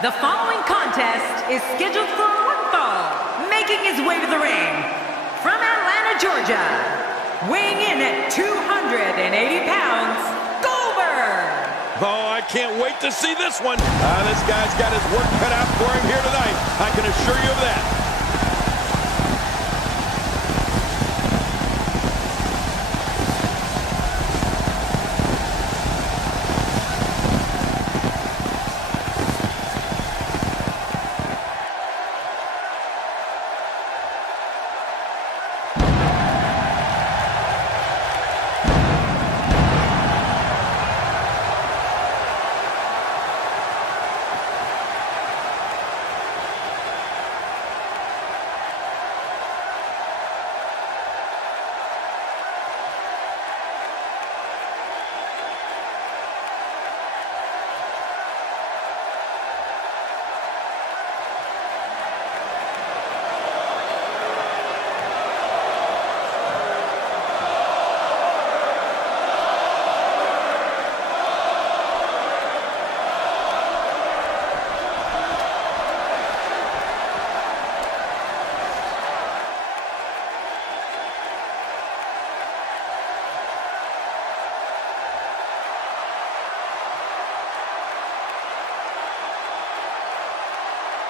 The following contest is scheduled for one fall. Making his way to the ring from Atlanta, Georgia, weighing in at 280 pounds, Goldberg. Oh, I can't wait to see this one. This guy's got his work cut out for him here tonight. I can assure you of that.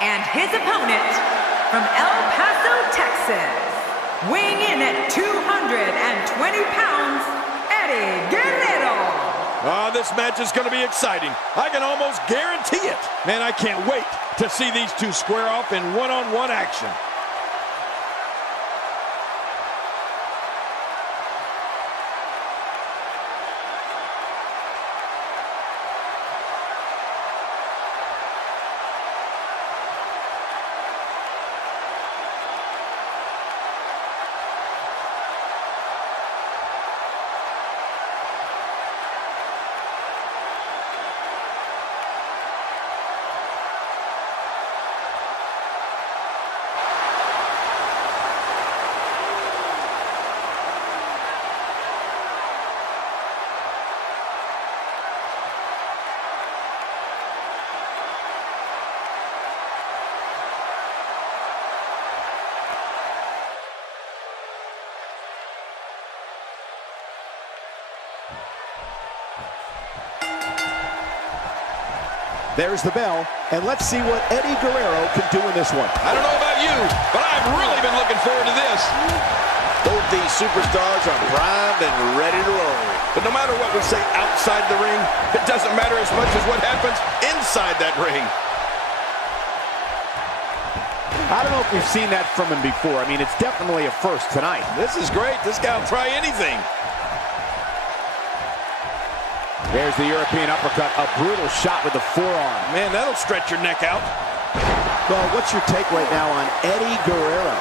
And his opponent from El Paso, Texas, weighing in at 220 pounds, Guerrero. Oh, this match is going to be exciting. I can almost guarantee it. Man, I can't wait to see these two square off in one-on-one action. There's the bell, and let's see what Guerrero can do in this one. I don't know about you, but I've really been looking forward to this. Both these superstars are primed and ready to roll. But no matter what we say outside the ring, it doesn't matter as much as what happens inside that ring. I don't know if we've seen that from him before. I mean, it's definitely a first tonight. This is great. This guy will try anything. There's the European uppercut, a brutal shot with the forearm. Man, that'll stretch your neck out. Well, what's your take right now on Guerrero?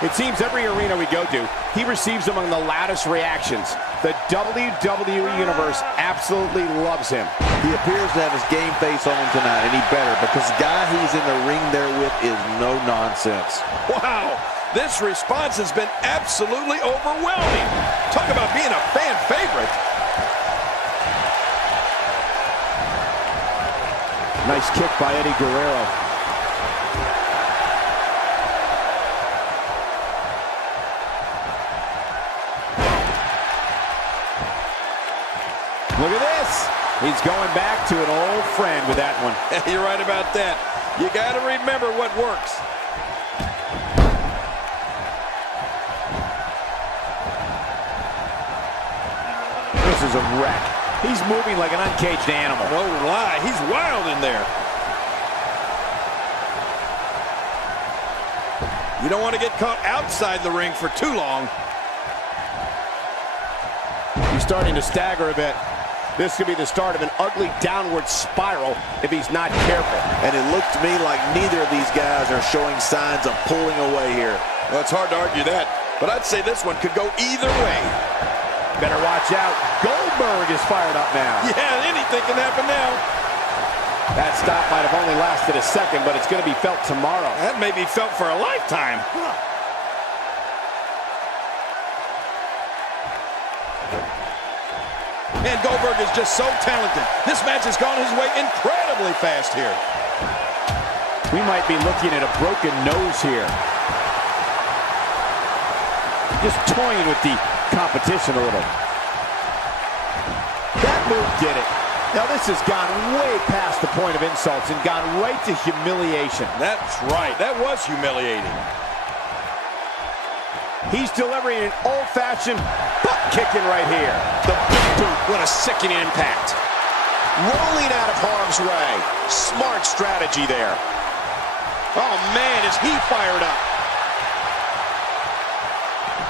It seems every arena we go to, he receives among the loudest reactions. The WWE Universe absolutely loves him. He appears to have his game face on tonight, and he better, because the guy he's in the ring there with is no nonsense. Wow, this response has been absolutely overwhelming. Talk about being a fan favorite. Nice kick by Guerrero. Look at this. He's going back to an old friend with that one. You're right about that. You got to remember what works. This is a wreck. He's moving like an uncaged animal. No lie, he's wild in there. You don't want to get caught outside the ring for too long. He's starting to stagger a bit. This could be the start of an ugly downward spiral if he's not careful. And it looks to me like neither of these guys are showing signs of pulling away here. Well, it's hard to argue that, but I'd say this one could go either way. Better watch out. Goldberg is fired up now. Yeah, anything can happen now. That stop might have only lasted a second, but it's going to be felt tomorrow. That may be felt for a lifetime. Man, Goldberg is just so talented. This match has gone his way incredibly fast here. We might be looking at a broken nose here. Just toying with the competition a little. That move did it. Now this has gone way past the point of insults and gone right to humiliation. That's right. That was humiliating. He's delivering an old-fashioned butt kicking right here. The big boot, what a sickening impact. Rolling out of harm's way. Smart strategy there. Oh man, is he fired up.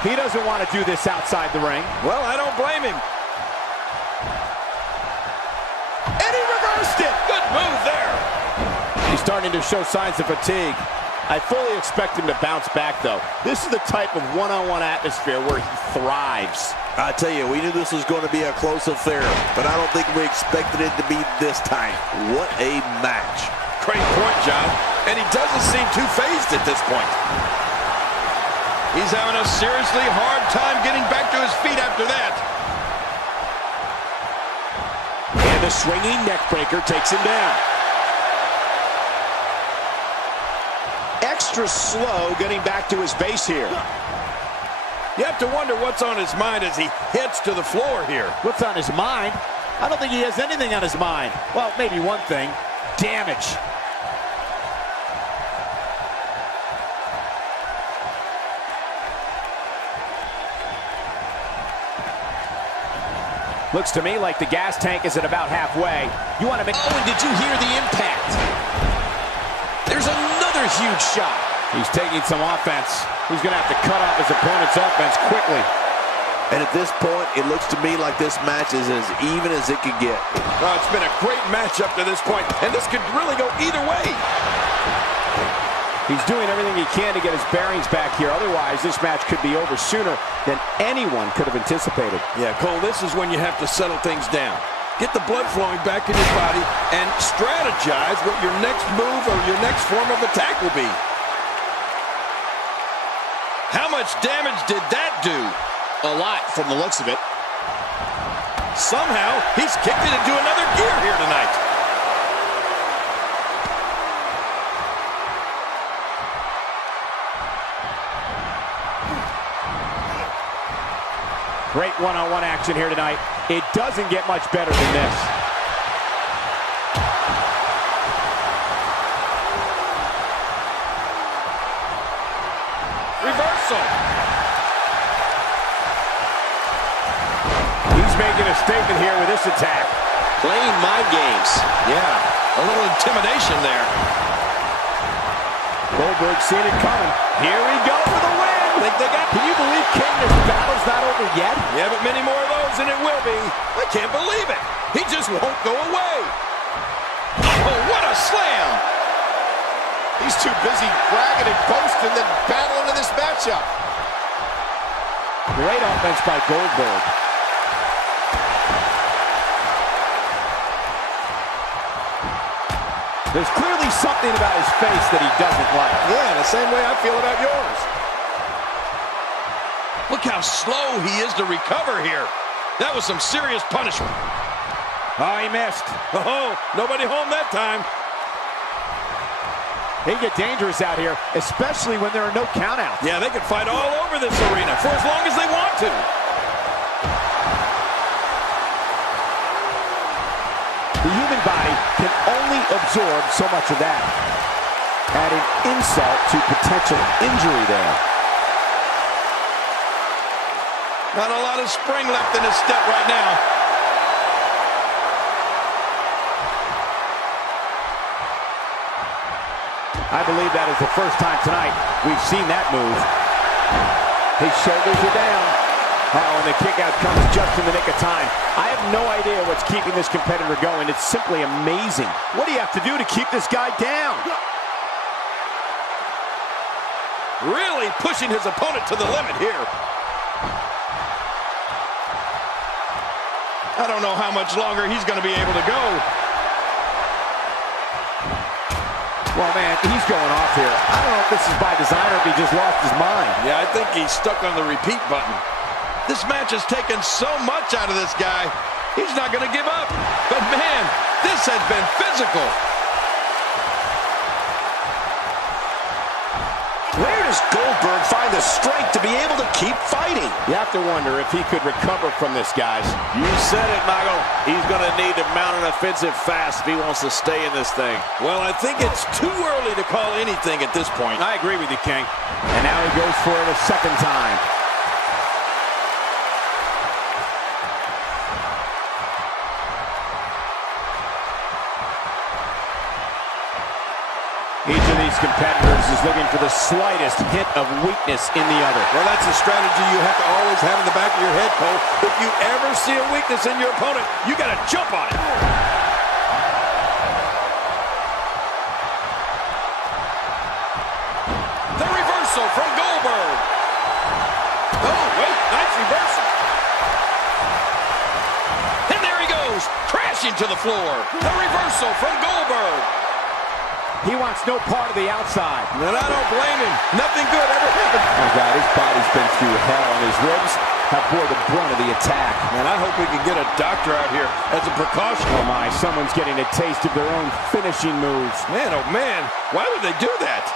He doesn't want to do this outside the ring. Well, I don't blame him. And he reversed it. Good move there. He's starting to show signs of fatigue. I fully expect him to bounce back, though. This is the type of one-on-one atmosphere where he thrives. I tell you, we knew this was going to be a close affair, but I don't think we expected it to be this tight. What a match. Great point, John. And he doesn't seem too phased at this point. He's having a seriously hard time getting back to his feet after that. And the swinging neck breaker takes him down. Extra slow getting back to his base here. You have to wonder what's on his mind as he heads to the floor here. What's on his mind? I don't think he has anything on his mind. Well, maybe one thing. Damage. Looks to me like the gas tank is at about halfway. You want to make... Oh, and did you hear the impact? There's another huge shot. He's taking some offense. He's going to have to cut off his opponent's offense quickly. And at this point, it looks to me like this match is as even as it could get. Oh, it's been a great match up to this point, and this could really go either way. He's doing everything he can to get his bearings back here. Otherwise, this match could be over sooner than anyone could have anticipated. Yeah, Cole, this is when you have to settle things down. Get the blood flowing back in your body and strategize what your next move or your next form of attack will be. How much damage did that do? A lot from the looks of it. Somehow, he's kicked it into another gear here tonight. Great one-on-one action here tonight. It doesn't get much better than this. Reversal. He's making a statement here with this attack. Playing mind games. Yeah, a little intimidation there. Goldberg seeing it coming. Here we go for the win. Can you believe, King, this battle's not over yet? Yeah, but many more of those and it will be. I can't believe it. He just won't go away. Oh, what a slam. He's too busy bragging and boasting than battling in this matchup. Great offense by Goldberg. There's clearly something about his face that he doesn't like. Yeah, the same way I feel about yours. Look how slow he is to recover here. That was some serious punishment. Oh, he missed. Oh, nobody home that time. They get dangerous out here, especially when there are no countouts. Yeah, they can fight all over this arena for as long as they want to. The human body can only absorb so much of that. Adding insult to potential injury there. Not a lot of spring left in his step right now. I believe that is the first time tonight we've seen that move. His shoulders are down. Uh-oh, and the kick out comes just in the nick of time. I have no idea what's keeping this competitor going. It's simply amazing. What do you have to do to keep this guy down? Really pushing his opponent to the limit here. I don't know how much longer he's going to be able to go. Well, man, he's going off here. I don't know if this is by design or if he just lost his mind. Yeah, I think he's stuck on the repeat button. This match has taken so much out of this guy. He's not going to give up. But, man, this has been physical. does Goldberg find the strength to be able to keep fighting? You have to wonder if he could recover from this, guys. You said it, Michael. He's going to need to mount an offensive fast if he wants to stay in this thing. Well, I think it's too early to call anything at this point. I agree with you, King. And now he goes for it a second time. Each of these competitors is looking for the slightest hint of weakness in the other. Well, that's a strategy you have to always have in the back of your head, Cole. If you ever see a weakness in your opponent, you got to jump on it. The reversal from Goldberg. Oh, wait, nice reversal. And there he goes, crashing to the floor. The reversal from Goldberg. He wants no part of the outside. And I don't blame him. Nothing good ever happened. Oh, God, his body's been through hell, and his ribs have bore the brunt of the attack. Man, I hope we can get a doctor out here as a precaution. Oh, my, someone's getting a taste of their own finishing moves. Man, oh, man, why would they do that?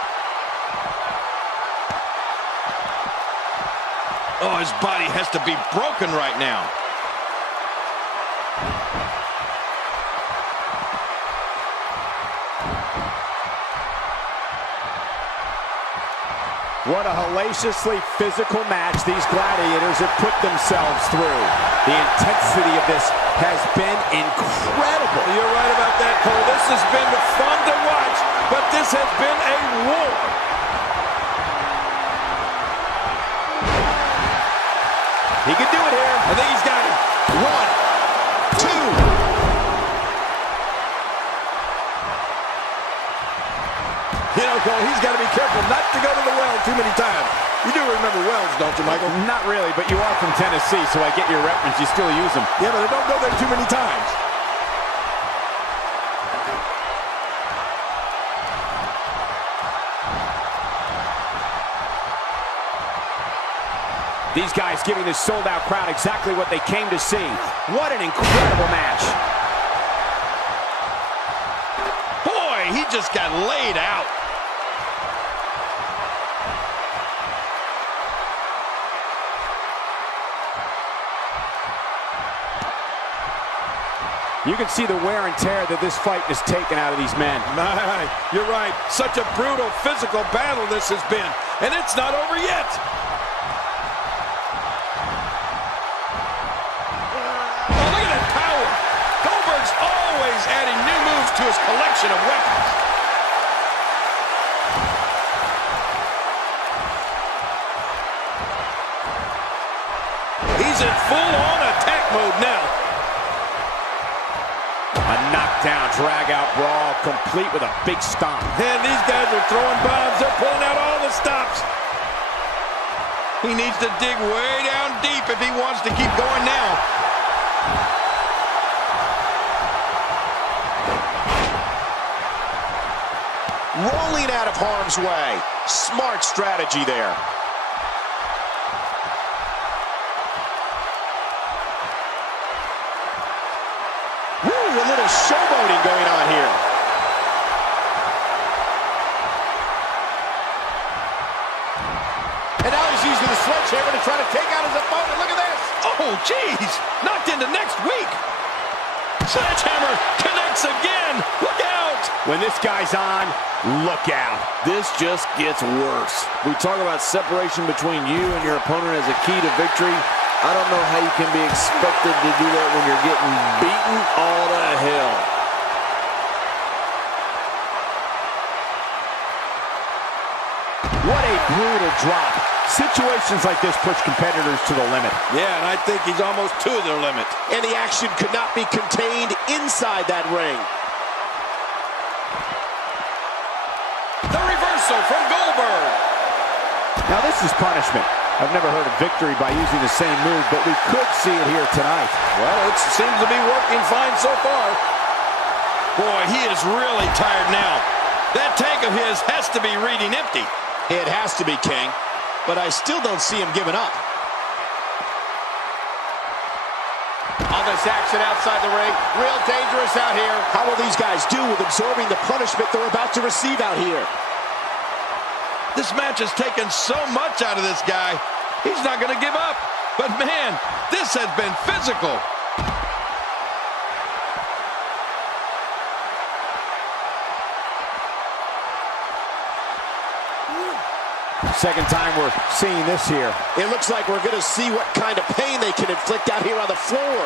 Oh, his body has to be broken right now. What a hellaciously physical match these gladiators have put themselves through. The intensity of this has been incredible. You're right about that, Cole. This has been fun to watch, but this has been a war. He can do it here. I think he's got it. 1, 2. You know, Cole, he's got to be careful not to go to the well too many times. You do remember wells, don't you, Michael? Not really, but you are from Tennessee, so I get your reference. You still use them. Yeah, but don't go there too many times. These guys giving this sold-out crowd exactly what they came to see. What an incredible match. Boy, he just got laid out. You can see the wear and tear that this fight has taken out of these men. My, you're right. Such a brutal physical battle this has been. And it's not over yet. Oh, look at that power. Goldberg's always adding new moves to his collection of weapons. He's in full-on attack mode now. A knockdown, drag-out brawl, complete with a big stomp. And these guys are throwing bombs. They're pulling out all the stops. He needs to dig way down deep if he wants to keep going now. Rolling out of harm's way. Smart strategy there. A little showboating going on here. And now he's using the sledgehammer to try to take out his opponent. Look at this. Oh, geez. Knocked into next week. Sledgehammer connects again. Look out. When this guy's on, look out. This just gets worse. We talk about separation between you and your opponent as a key to victory. I don't know how you can be expected to do that when you're getting beaten all to hell. What a brutal drop. Situations like this push competitors to the limit. Yeah, and I think he's almost to their limit. And the action could not be contained inside that ring. The reversal from Goldberg. Now this is punishment. I've never heard of victory by using the same move, but we could see it here tonight. Well, it seems to be working fine so far. Boy, he is really tired now. That tank of his has to be reading empty. It has to be, King, but I still don't see him giving up. On this action outside the ring, real dangerous out here. How will these guys do with absorbing the punishment they're about to receive out here? This match has taken so much out of this guy. He's not going to give up. But man, this has been physical. Second time we're seeing this here. It looks like we're going to see what kind of pain they can inflict out here on the floor.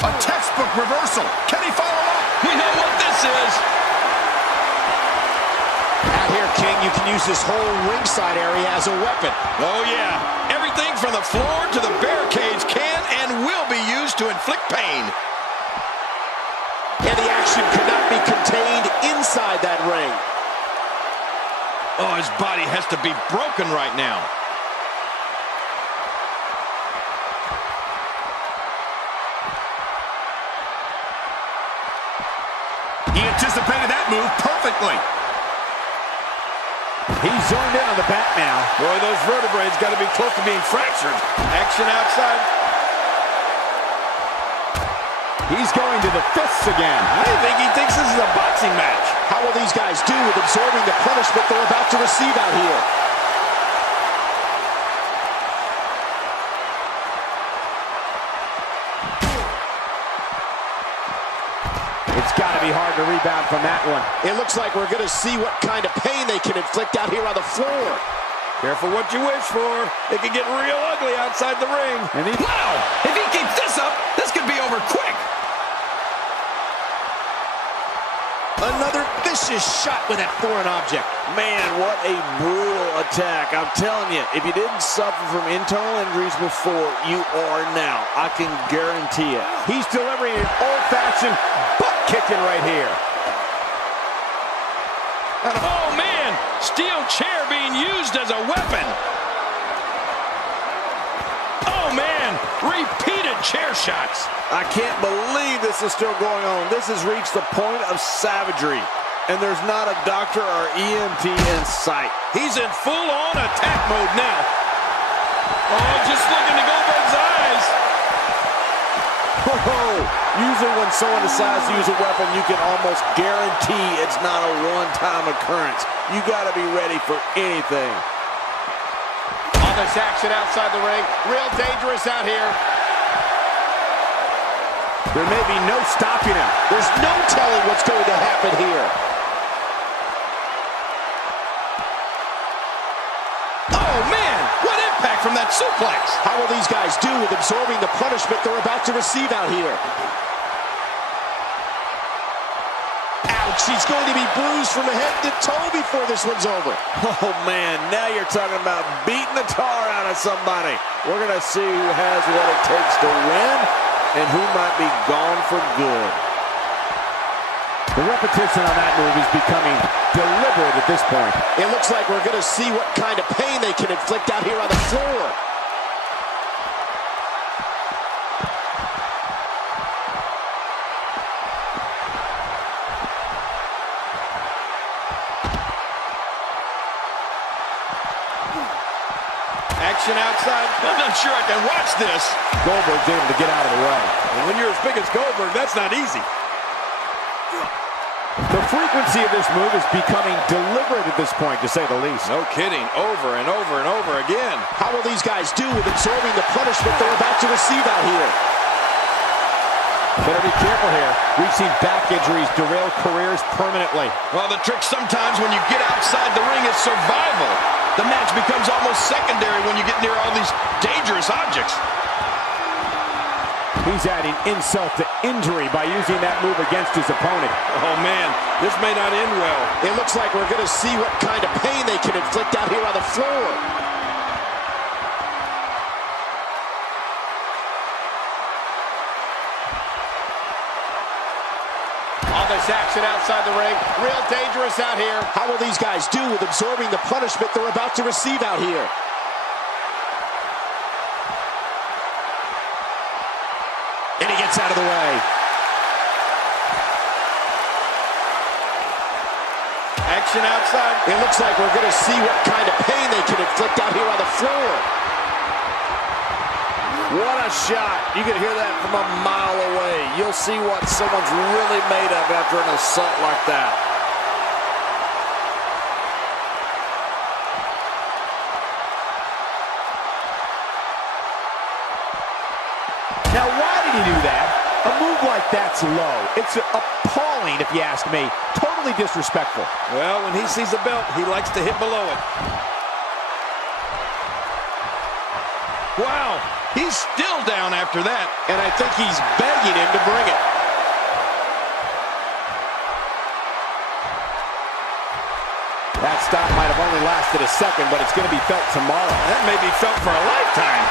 A textbook reversal. Can he follow up? We know what this is. Out here, King, you can use this whole ringside area as a weapon. Oh, yeah. Everything from the floor to the barricades can and will be used to inflict pain. And the action cannot be contained inside that ring. Oh, his body has to be broken right now. He anticipated that move perfectly. He's zoned in on the back now. Boy, those vertebrae got to be close to being fractured. Action outside. He's going to the fists again. I think he thinks this is a boxing match. How will these guys do with absorbing the punishment they're about to receive out here? It's got to be hard to rebound from that one. It looks like we're going to see what kind of pain they can inflict out here on the floor. Careful what you wish for. It can get real ugly outside the ring. And wow! If he keeps this up, this could be over quick. Another vicious shot with that foreign object. Man, what a brutal attack. I'm telling you, if you didn't suffer from internal injuries before, you are now. I can guarantee it. He's delivering an old-fashioned butt kicking right here. Oh, man! Steel chair being used as a weapon. Oh, man! Repeated chair shots. I can't believe this is still going on. This has reached the point of savagery, and there's not a doctor or EMT in sight. He's in full-on attack mode now. Oh, just look into Goldberg's eyes. Whoa. Usually when someone decides to use a weapon, you can almost guarantee it's not a one-time occurrence. You got to be ready for anything. All this action outside the ring. Real dangerous out here. There may be no stopping him. There's no telling what's going to happen here. Oh, man! What impact from that suplex? How will these guys do with absorbing the punishment they're about to receive out here? Ouch, he's going to be bruised from head to toe before this one's over. Oh, man, now you're talking about beating the tar out of somebody. We're going to see who has what it takes to win and who might be gone for good. The repetition on that move is becoming deliberate at this point. It looks like we're going to see what kind of pain they can inflict out here on the floor. Action outside. I'm not sure I can watch this. Goldberg's able to get out of the way. And when you're as big as Goldberg, that's not easy. The frequency of this move is becoming deliberate at this point, to say the least. No kidding. Over and over and over again. How will these guys do with absorbing the punishment they're about to receive out here? Better be careful here. We've seen back injuries derail careers permanently. Well, the trick sometimes when you get outside the ring is survival. The match becomes almost secondary when you get near all these dangerous objects. He's adding insult to injury by using that move against his opponent. Oh, man, this may not end well. It looks like we're going to see what kind of pain they can inflict out here on the floor. All this action outside the ring. Real dangerous out here. How will these guys do with absorbing the punishment they're about to receive out here? And he gets out of the way. Action outside. It looks like we're going to see what kind of pain they can inflict out here on the floor. What a shot. You could hear that from a mile away. You'll see what someone's really made of after an assault like that. Now, why did he do that? A move like that's low. It's appalling, if you ask me. Totally disrespectful. Well, when he sees a belt, he likes to hit below it. Wow, he's still down after that. And I think he's begging him to bring it. That stop might have only lasted a second, but it's going to be felt tomorrow. That may be felt for a lifetime.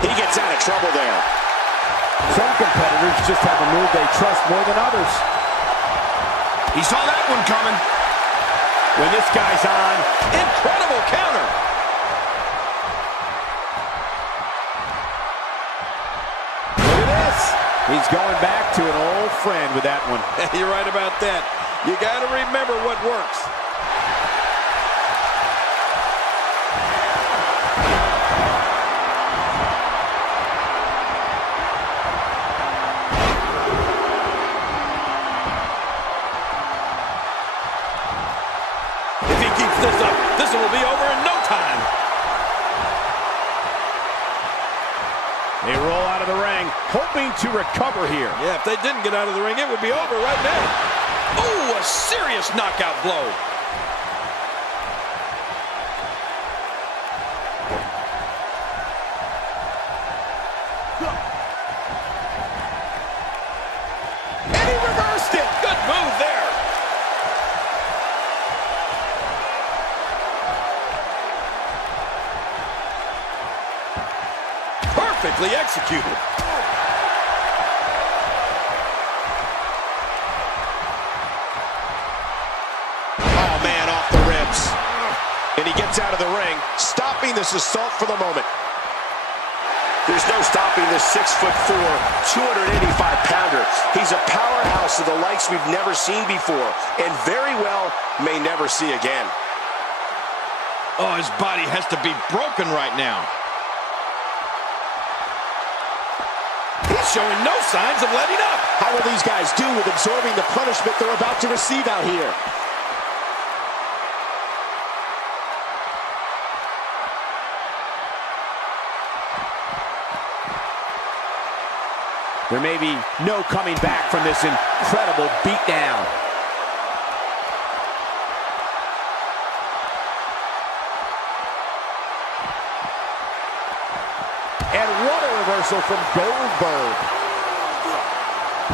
He gets out of trouble there. Some competitors just have a move they trust more than others. He saw that one coming. When this guy's on, Incredible counter. look at this. He's going back to an old friend with that one. You're right about that. You got to remember what works. If he keeps this up, this will be over in no time. They roll out of the ring, hoping to recover here. Yeah, if they didn't get out of the ring, it would be over right now. Oh, a serious knockout blow. And he reversed it. Good move there. Perfectly executed. Oh, man, off the ribs. And he gets out of the ring, stopping this assault for the moment. There's no stopping this 6'4", 285-pounder. He's a powerhouse of the likes we've never seen before, and very well may never see again. Oh, his body has to be broken right now. He's showing no signs of letting up. How will these guys do with absorbing the punishment they're about to receive out here? There may be no coming back from this incredible beatdown. And what a reversal from Goldberg.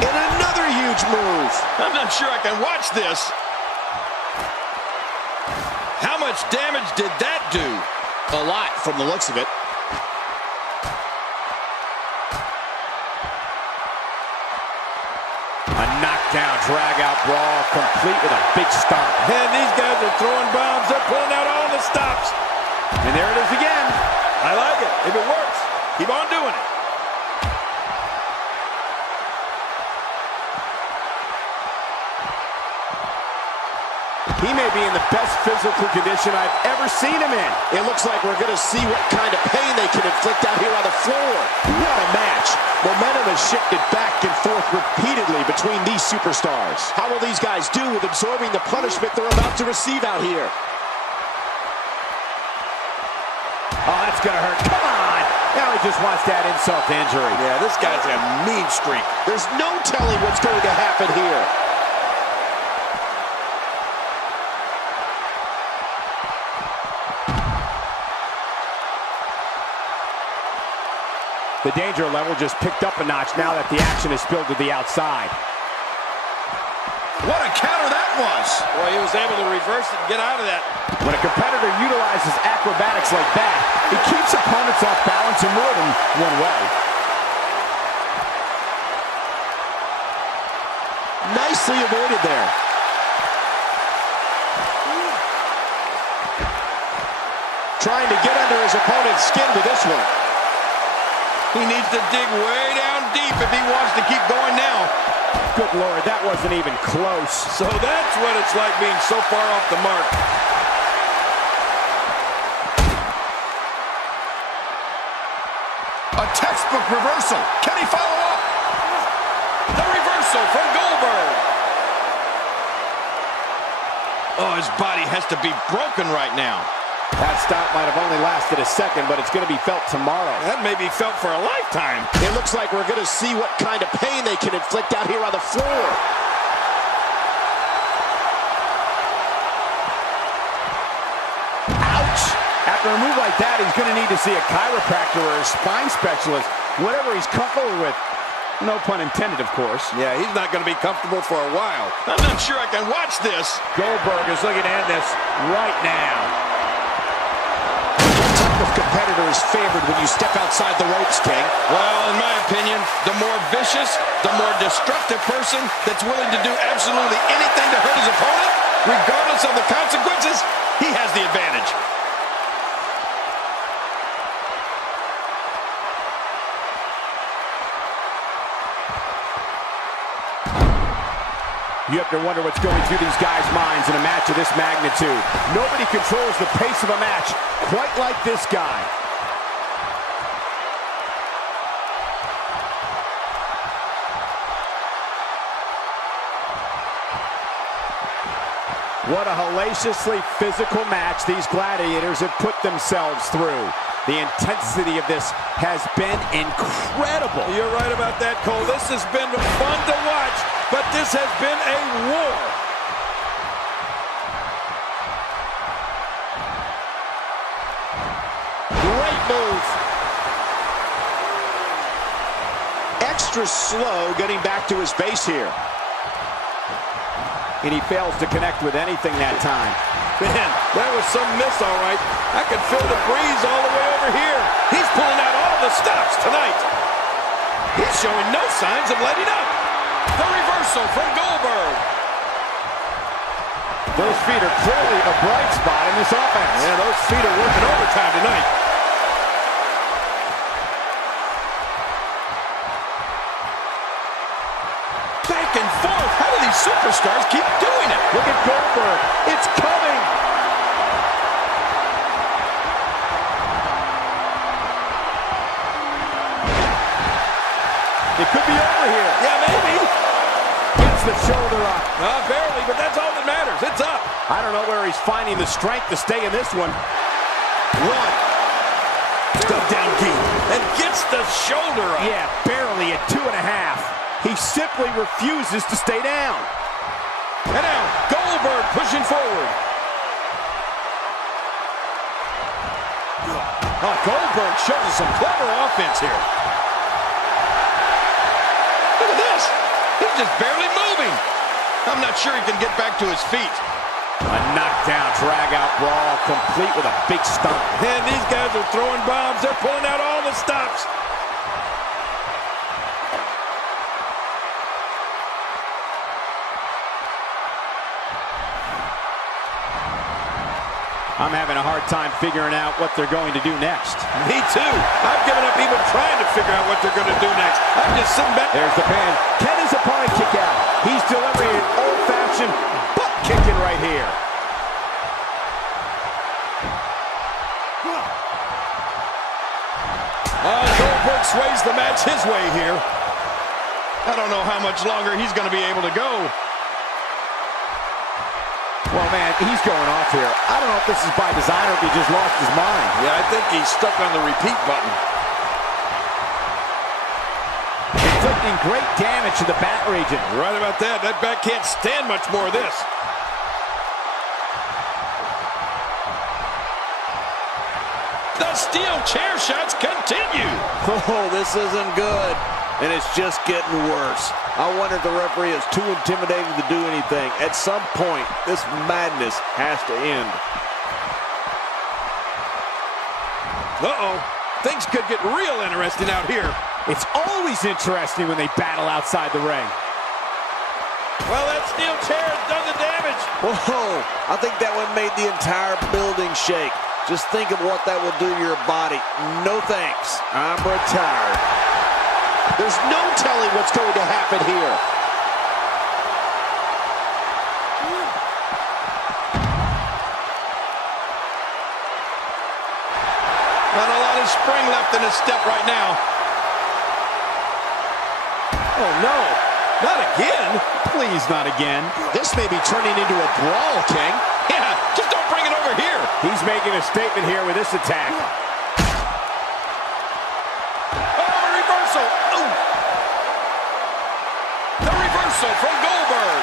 And another huge move. I'm not sure I can watch this. How much damage did that do? A lot from the looks of it. A knockdown, drag-out brawl, complete with a big stomp. And these guys are throwing bombs. They're pulling out all the stops. And there it is again. I like it. If it works, keep on doing it. He may be in the best physical condition I've ever seen him in. It looks like we're going to see what kind of pain they can inflict out here on the floor. What a match. Momentum has shifted back and forth repeatedly between these superstars. How will these guys do with absorbing the punishment they're about to receive out here? Oh, that's going to hurt. Come on. Now he just wants that insult to injury. Yeah, this guy's a mean streak. There's no telling what's going to happen here. The danger level just picked up a notch now that the action is spilled to the outside. What a counter that was. Boy, he was able to reverse it and get out of that. When a competitor utilizes acrobatics like that, it keeps opponents off balance in more than one way. Nicely avoided there. Trying to get under his opponent's skin with this one. He needs to dig way down deep if he wants to keep going now. Good Lord, that wasn't even close. So that's what it's like being so far off the mark. A textbook reversal. Can he follow up? The reversal from Goldberg. Oh, his body has to be broken right now. That stop might have only lasted a second, but it's going to be felt tomorrow. That may be felt for a lifetime. It looks like we're going to see what kind of pain they can inflict out here on the floor. Ouch! After a move like that, he's going to need to see a chiropractor or a spine specialist, whatever he's comfortable with. No pun intended, of course. Yeah, he's not going to be comfortable for a while. I'm not sure I can watch this. Goldberg is looking to end this right now. What type of competitor is favored when you step outside the ropes, King? Well, in my opinion, the more vicious, the more destructive person that's willing to do absolutely anything to hurt his opponent, regardless of the consequences, he has the advantage. You have to wonder what's going through these guys' minds in a match of this magnitude. Nobody controls the pace of a match quite like this guy. What a hellaciously physical match these gladiators have put themselves through. The intensity of this has been incredible. You're right about that, Cole. This has been fun to watch, but this has been a war. Great move. Extra slow getting back to his base here. And he fails to connect with anything that time. Man, that was some miss, all right. I could feel the breeze all the way over here. He's pulling out all the stops tonight. He's showing no signs of letting up. The reversal from Goldberg. Those feet are clearly a bright spot in this offense. Yeah, those feet are working overtime tonight. Back and forth. How do these superstars keep doing it? Look at Goldberg. It's coming. It could be over here. Yeah, maybe. Gets the shoulder up. Barely, but that's all that matters. It's up. I don't know where he's finding the strength to stay in this one. One. Stuck down deep. And gets the shoulder up. Yeah, barely at 2.5. He simply refuses to stay down. And now, Goldberg pushing forward. Goldberg shows us some clever offense here. Look at this. He's just barely moving. I'm not sure he can get back to his feet. A knockdown, drag-out brawl, complete with a big stomp. And these guys are throwing bombs. They're pulling out all the stops. I'm having a hard time figuring out what they're going to do next. Me too. I've given up even trying to figure out what they're going to do next. I'm just sitting back. There's the pin. Can his opponent kick out? He's delivering an old-fashioned butt kicking right here. Goldberg sways the match his way here. I don't know how much longer he's going to be able to go. Well, man, he's going off here. I don't know if this is by design or if he just lost his mind. Yeah, I think he's stuck on the repeat button. Inflicting great damage to the back region. You're right about that. That back can't stand much more of this. The steel chair shots continue. Oh, this isn't good. And it's just getting worse. I wonder if the referee is too intimidated to do anything. At some point, this madness has to end. Uh-oh. Things could get real interesting out here. It's always interesting when they battle outside the ring. Well, that steel chair has done the damage. Whoa, I think that one made the entire building shake. Just think of what that will do to your body. No thanks. I'm retired. There's no telling what's going to happen here. Not a lot of of spring left in his step right now. Oh, no. Not again. Please, not again. This may be turning into a brawl, King. Yeah, just don't bring it over here. He's making a statement here with this attack. Oh, reversal. Ooh. The reversal from Goldberg.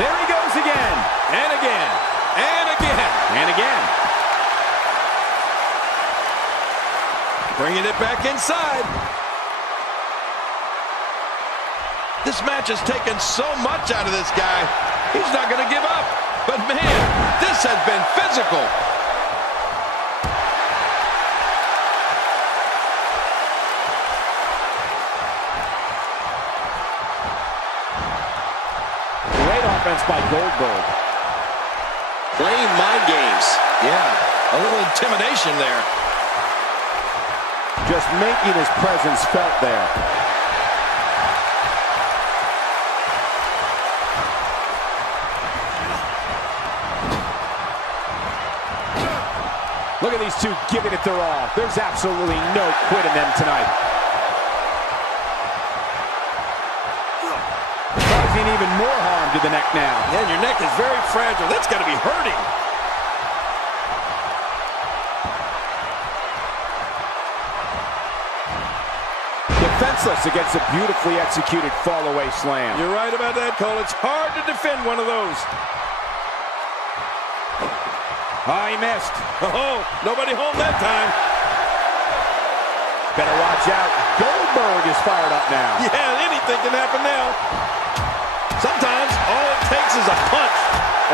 There he goes again. And again. And again. And again. Bringing it back inside. This match has taken so much out of this guy. He's not going to give up. But man, this has been physical. Great offense by Goldberg. Playing mind games. Yeah, a little intimidation there. Just making his presence felt there. Look at these two giving it their all. There's absolutely no quit in them tonight. Causing even more harm to the neck now. Yeah, and your neck is very fragile. That's got to be hurting. Defenseless against a beautifully executed fall-away slam. You're right about that, Cole. It's hard to defend one of those. Oh, he missed. Oh, nobody home that time. Better watch out. Goldberg is fired up now. Yeah, anything can happen now. Sometimes all it takes is a punch,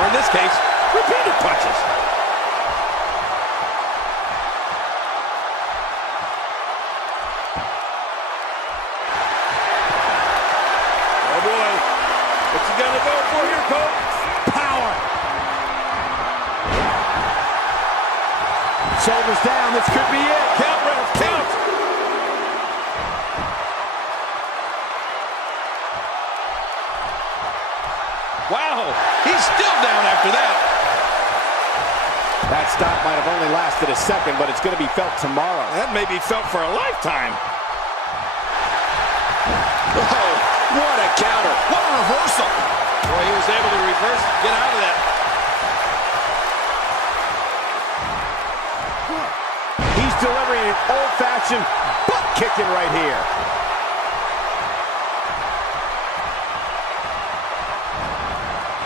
or in this case, repeated punches. Oh boy, what's he gonna go for here, Cole? Power. Shoulders down, this could be it. Count, Ralph, count. Wow, he's still down after that. That stop might have only lasted a second, but it's going to be felt tomorrow. That may be felt for a lifetime. Oh, what a counter. What a reversal. Boy, he was able to reverse and get out of that. He's delivering an old-fashioned butt kicking right here.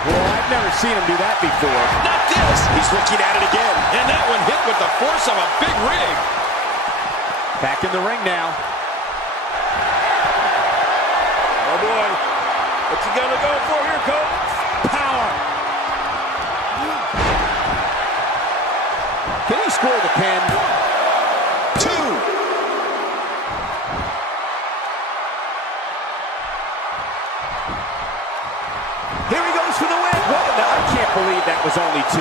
Well, I've never seen him do that before. Not this. He's looking at it again. And that one hit with the force of a big rig. Back in the ring now. Oh, boy. What's he gonna go for here, Cole? Power. Can he score the pin? 2. Here he goes for the win. What? I can't believe that was only 2.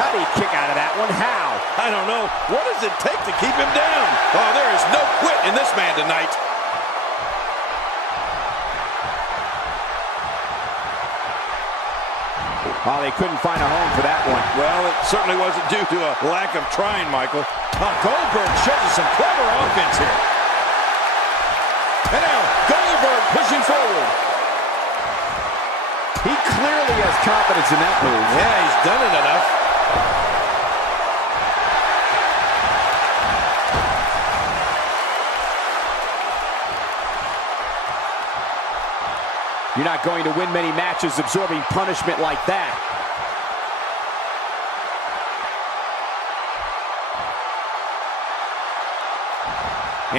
How did he kick out of that one? How? I don't know. What does it take to keep him down? Oh, there is no quit in this man tonight. Oh, they couldn't find a home for that one. Well, it certainly wasn't due to a lack of trying, Michael. Goldberg shows us some clever offense here. And now, Goldberg pushing forward. He clearly has confidence in that move. Yeah, he's done it enough. You're not going to win many matches absorbing punishment like that.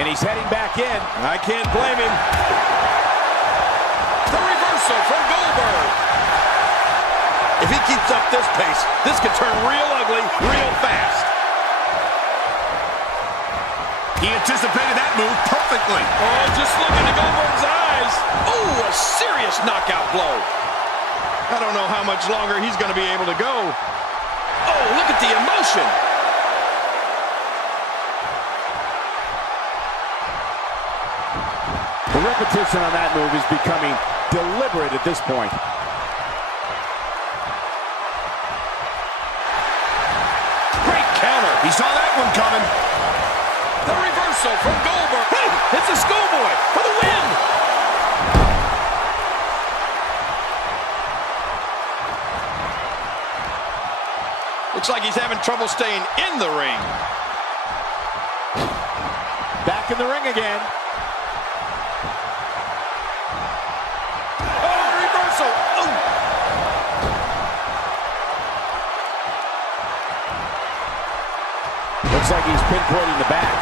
And he's heading back in. I can't blame him. The reversal from Goldberg. If he keeps up this pace, this could turn real ugly real fast. He anticipated that move perfectly. Oh, just look into Goldberg's eyes. Oh, a serious knockout blow. I don't know how much longer he's going to be able to go. Oh, look at the emotion. The repetition on that move is becoming deliberate at this point. Great counter. He saw that one coming. The reversal from Goldberg. Hey, it's a schoolboy for the win. Looks like he's having trouble staying in the ring. Back in the ring again. Oh, reversal. Ooh. Looks like he's pinpointing the back.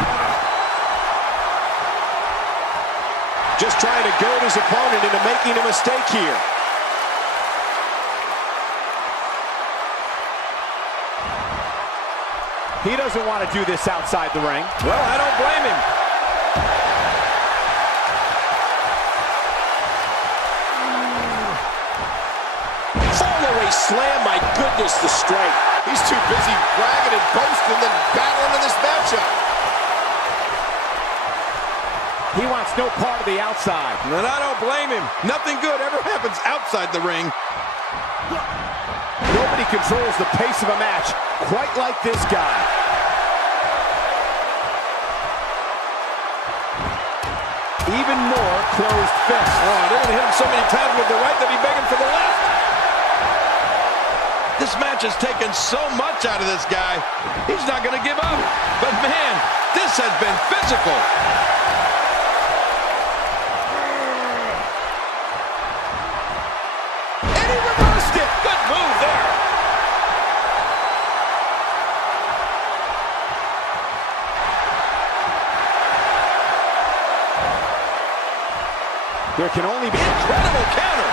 Just trying to goad his opponent into making a mistake here. He doesn't want to do this outside the ring. Well, I don't blame him. Fall-away slam, my goodness, the strength. He's too busy bragging and boasting than battling in this matchup. He wants no part of the outside. And I don't blame him. Nothing good ever happens outside the ring. Nobody controls the pace of a match quite like this guy. Even more closed fists. Oh, they're going to hit him so many times with the right that he's begging for the left. This match has taken so much out of this guy. He's not going to give up. But man, this has been physical. And he reversed it. Good move there. There can only be Incredible counter.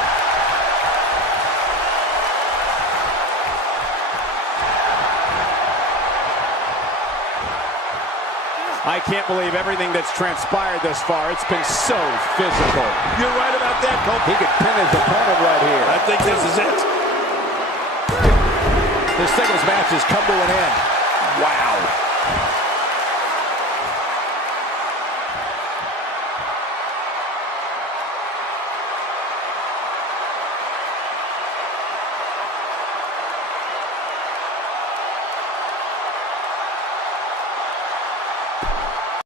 I can't believe everything that's transpired thus far. It's been so physical. You're right about that, Cole. He could pin his opponent right here. I think this is it. This singles match has come to an end. Wow.